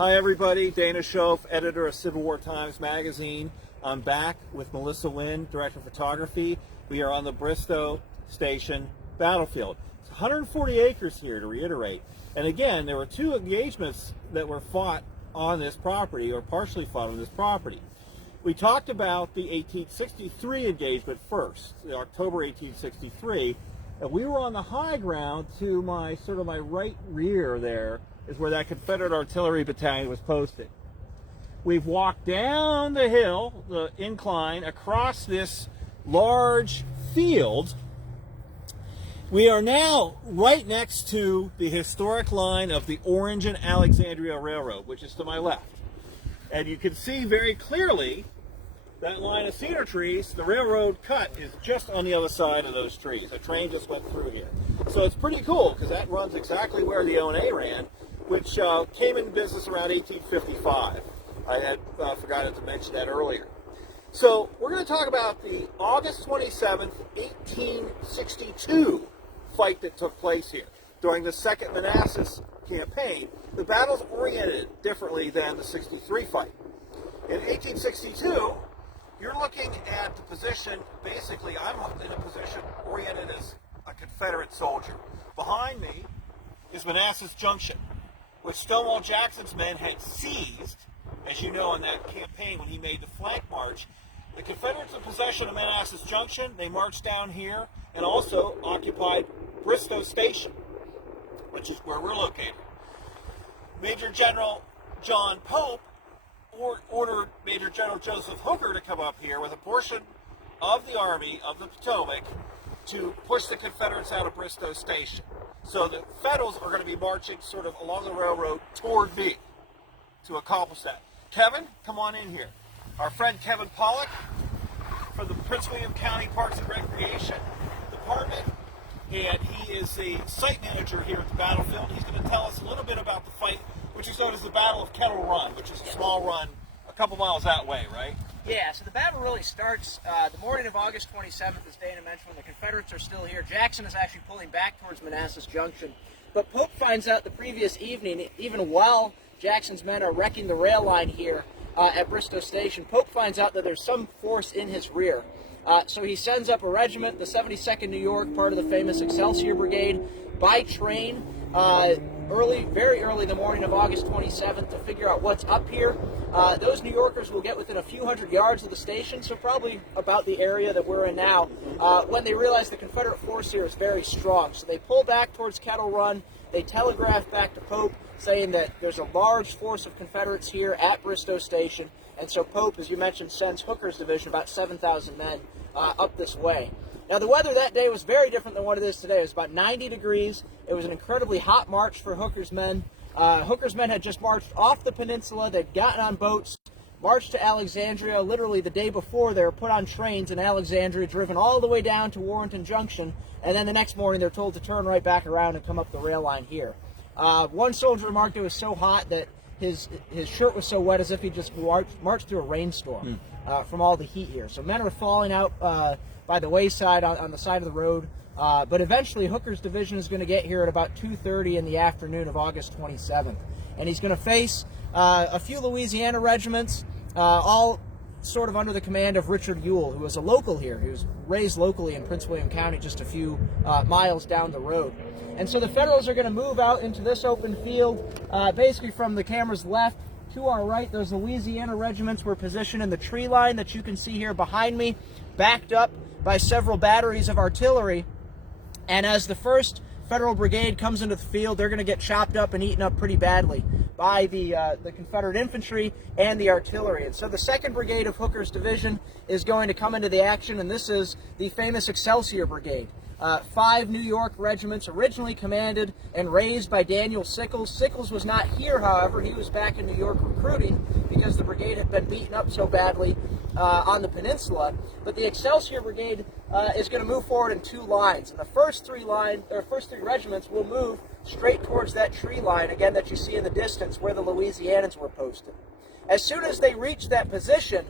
Hi everybody, Dana Shoaf, editor of Civil War Times Magazine. I'm back with Melissa Wynn, director of photography. We are on the Bristoe Station battlefield. It's 140 acres here, to reiterate. And again, there were two engagements that were fought on this property, or partially fought on this property. We talked about the 1863 engagement first, October 1863, and we were on the high ground to my right rear there is where that Confederate artillery battalion was posted. We've walked down the hill, the incline, across this large field. We are now right next to the historic line of the Orange and Alexandria Railroad, which is to my left. And you can see very clearly that line of cedar trees. The railroad cut is just on the other side of those trees. A train just went through here. So it's pretty cool because that runs exactly where the O&A ran, which came into business around 1855. I had forgotten to mention that earlier. So we're going to talk about the August 27th, 1862 fight that took place here during the Second Manassas campaign. The battle's oriented differently than the 63 fight. In 1862, you're looking at the position, basically I'm in a position oriented as a Confederate soldier. Behind me is Manassas Junction, which Stonewall Jackson's men had seized, as you know, in that campaign when he made the flank march. The Confederates in possession of Manassas Junction. They marched down here and also occupied Bristoe Station, which is where we're located. Major General John Pope ordered Major General Joseph Hooker to come up here with a portion of the Army of the Potomac to push the Confederates out of Bristoe Station. So the Federals are going to be marching sort of along the railroad toward me to accomplish that. Kevin, come on in here. Our friend Kevin Pawlak from the Prince William County Parks and Recreation Department, and he is the site manager here at the battlefield. He's going to tell us a little bit about the fight, which is known as the Battle of Kettle Run, which is a small run a couple miles that way, right? Yeah, so the battle really starts the morning of August 27th, as Dana mentioned, when the Confederates are still here. Jackson is actually pulling back towards Manassas Junction. But Pope finds out the previous evening, even while Jackson's men are wrecking the rail line here at Bristoe Station, Pope finds out that there's some force in his rear. So he sends up a regiment, the 72nd New York, part of the famous Excelsior Brigade, by train, very early in the morning of August 27th to figure out what's up here. Those New Yorkers will get within a few hundred yards of the station, so probably about the area that we're in now, when they realize the Confederate force here is very strong. So they pull back towards Kettle Run. They telegraph back to Pope saying that there's a large force of Confederates here at Bristoe Station. And so Pope, as you mentioned, sends Hooker's division, about 7,000 men, up this way. Now, the weather that day was very different than what it is today. It was about 90 degrees. It was an incredibly hot march for Hooker's men. Hooker's men had just marched off the peninsula. They'd gotten on boats, marched to Alexandria. Literally the day before, they were put on trains in Alexandria, driven all the way down to Warrenton Junction, and then the next morning they're told to turn right back around and come up the rail line here. One soldier remarked it was so hot that his shirt was so wet as if he just marched through a rainstorm from all the heat here. So men were falling out by the wayside on the side of the road. But eventually Hooker's division is going to get here at about 2:30 in the afternoon of August 27th. And he's going to face a few Louisiana regiments, all sort of under the command of Richard Ewell, who was a local here. He was raised locally in Prince William County, just a few miles down the road. And so the Federals are going to move out into this open field, basically from the camera's left to our right. Those Louisiana regiments were positioned in the tree line that you can see here behind me, backed up by several batteries of artillery. And as the 1st Federal Brigade comes into the field, they're going to get chopped up and eaten up pretty badly by the Confederate infantry and the artillery. And so the 2nd Brigade of Hooker's division is going to come into the action, and this is the famous Excelsior Brigade. 5 New York regiments, originally commanded and raised by Daniel Sickles. Sickles was not here, however. He was back in New York recruiting because the brigade had been beaten up so badly on the peninsula. But the Excelsior Brigade is going to move forward in 2 lines. And the first three regiments will move straight towards that tree line, again, that you see in the distance where the Louisianans were posted. As soon as they reach that position,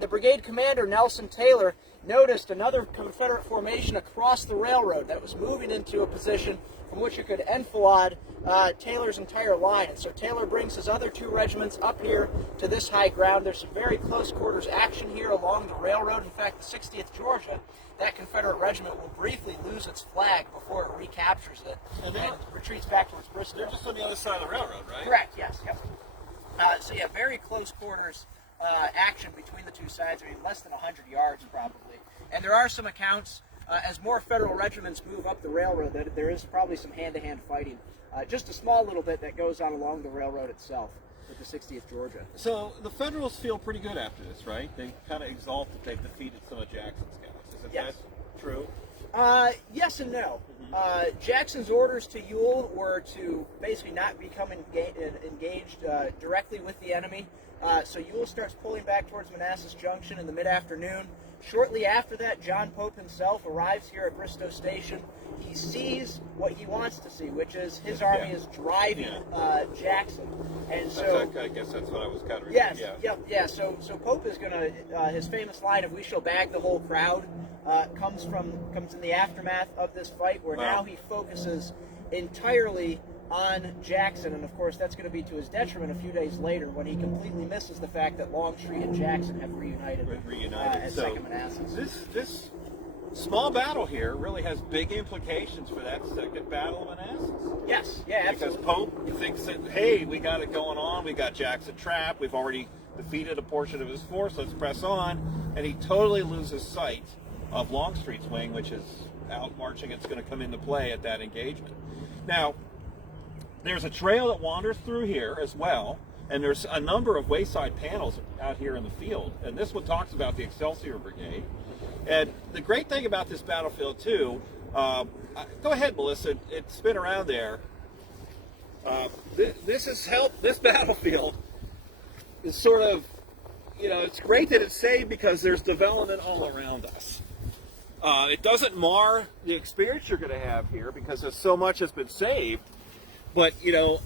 the brigade commander, Nelson Taylor, noticed another Confederate formation across the railroad that was moving into a position from which it could enfilade Taylor's entire line. And so Taylor brings his other 2 regiments up here to this high ground. There's some very close quarters action here along the railroad. In fact, the 60th Georgia, that Confederate regiment, will briefly lose its flag before it recaptures it and retreats back towards Bristoe. They're just on the other side of the railroad, right? Correct, yes. Yep. So yeah, very close quarters action between the 2 sides. I mean, less than 100 yards probably. And there are some accounts, as more Federal regiments move up the railroad, that there is probably some hand-to-hand fighting. Just a small little bit that goes on along the railroad itself with the 60th Georgia. So the Federals feel pretty good after this, right? They kind of exalt that they've defeated some of Jackson's guys. Is that true? Yes and no. Jackson's orders to Ewell were to basically not become engaged directly with the enemy. So Ewell starts pulling back towards Manassas Junction in the mid-afternoon. Shortly after that, John Pope himself arrives here at Bristoe Station. He sees what he wants to see, which is his army is driving Jackson. And so I guess that's what I was kind of yes, So Pope is going to his famous line of "We shall bag the whole crowd" comes in the aftermath of this fight, where now he focuses entirely on Jackson, and of course that's going to be to his detriment a few days later when he completely misses the fact that Longstreet and Jackson have reunited at Second Manassas. This small battle here really has big implications for that Second Battle of Manassas. Yes, yeah, absolutely. Because Pope thinks that, hey, we got it going on, we got Jackson trapped, we've already defeated a portion of his force, let's press on, and he totally loses sight of Longstreet's wing, which is out marching. It's going to come into play at that engagement. Now, there's a trail that wanders through here as well, and there's a number of wayside panels out here in the field, and this one talks about the Excelsior Brigade. And the great thing about this battlefield too, go ahead, Melissa, it's been around there. This has helped, this battlefield is sort of, it's great that it's saved because there's development all around us. It doesn't mar the experience you're going to have here because there's so much has been saved. But,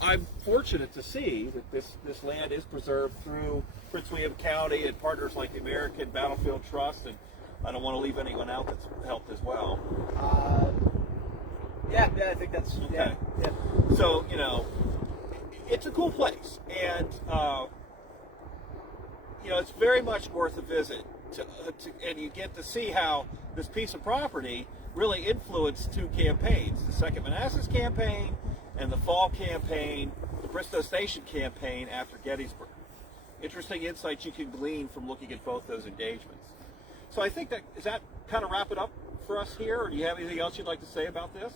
I'm fortunate to see that this land is preserved through Prince William County and partners like the American Battlefield Trust, and I don't want to leave anyone out that's helped as well. Yeah, I think that's okay. Yeah. So, it's a cool place, and it's very much worth a visit. And you get to see how this piece of property really influenced 2 campaigns: the Second Manassas campaign and the fall campaign, the Bristoe Station campaign after Gettysburg. Interesting insights you can glean from looking at both those engagements. So I think does that kind of wrap it up for us here, or do you have anything else you'd like to say about this?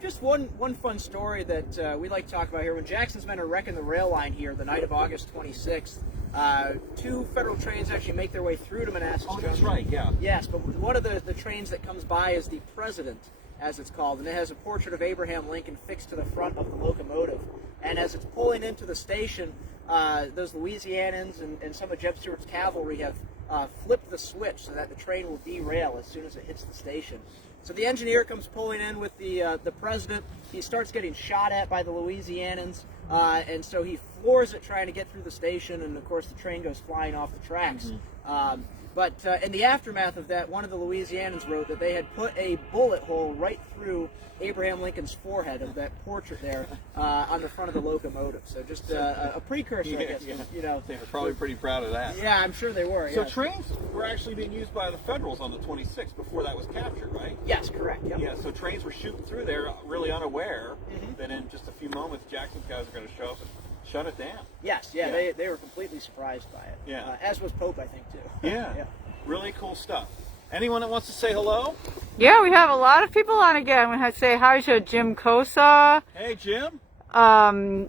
Just one fun story that we like to talk about here. When Jackson's men are wrecking the rail line here the night of August 26th, 2 Federal trains actually make their way through to Manassas Junction. That's right, yeah. Yes, but one of the trains that comes by is the President, as it's called, and it has a portrait of Abraham Lincoln fixed to the front of the locomotive. And as it's pulling into the station, those Louisianans and some of Jeb Stuart's cavalry have flipped the switch so that the train will derail as soon as it hits the station. So the engineer comes pulling in with the President. He starts getting shot at by the Louisianans, and so he floors it trying to get through the station, and of course the train goes flying off the tracks. But in the aftermath of that, one of the Louisianans wrote that they had put a bullet hole right through Abraham Lincoln's forehead of that portrait there on the front of the locomotive. So just a precursor, I guess. They were probably pretty proud of that. Yeah, I'm sure they were. So trains were actually being used by the Federals on the 26th before that was captured, right? Yes, correct. Yep. Yeah, so trains were shooting through there really unaware that in just a few moments Jackson's guys are going to show up and shut it down. Yes, they were completely surprised by it. Yeah. As was Pope, I think, too. Yeah. Really cool stuff. Anyone that wants to say hello? Yeah, we have a lot of people on again. We have to say hi to Jim Kosa. Hey, Jim. Sharita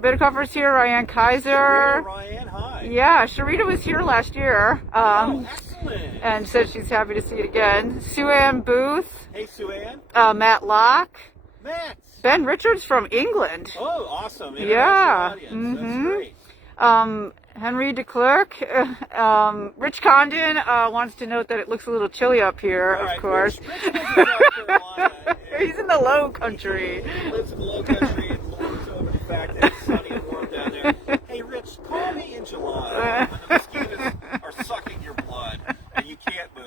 Bidcover's here. Ryan Kaiser. Ryan, hi. Yeah, Sharita was here last year. Excellent. And said she's happy to see it again. Sue Ann Booth. Hey, Sue Ann. Matt Locke. Matt. Ben Richards from England. Oh, awesome. Yeah. Audience. That's great. Henry DeClerc. Rich Condon wants to note that it looks a little chilly up here, of course. Rich lives in North Carolina. He's in the low country. He lives in the low country and glories over the fact that it's sunny and warm down there. Hey, Rich, call me in July when the mosquitoes are sucking your blood and you can't move.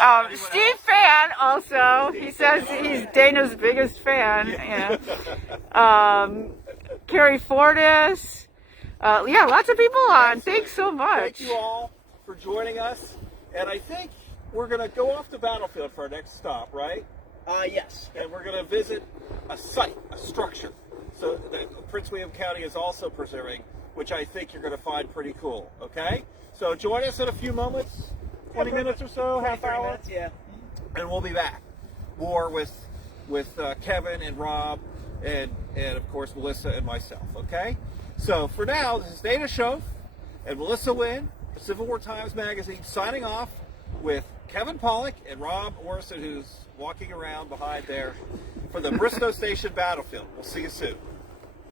Anyone Steve else? Fan also. He says he's Dana's biggest fan. Carrie Fortis. Yeah, lots of people on. Excellent. Thanks so much. Thank you all for joining us. And I think we're going to go off the battlefield for our next stop, right? Yes. And we're going to visit a site, a structure, so that Prince William County is also preserving, which I think you're going to find pretty cool. Okay? So join us in a few moments, 20 minutes or so, half 30 hour, minutes, yeah. and we'll be back. More with Kevin and Rob and of course Melissa and myself. Okay? So for now, this is Dana Shoaf and Melissa Wynn, Civil War Times Magazine, signing off with Kevin Pawlak and Rob Orrison, who's walking around behind there for the Bristoe Station battlefield. We'll see you soon.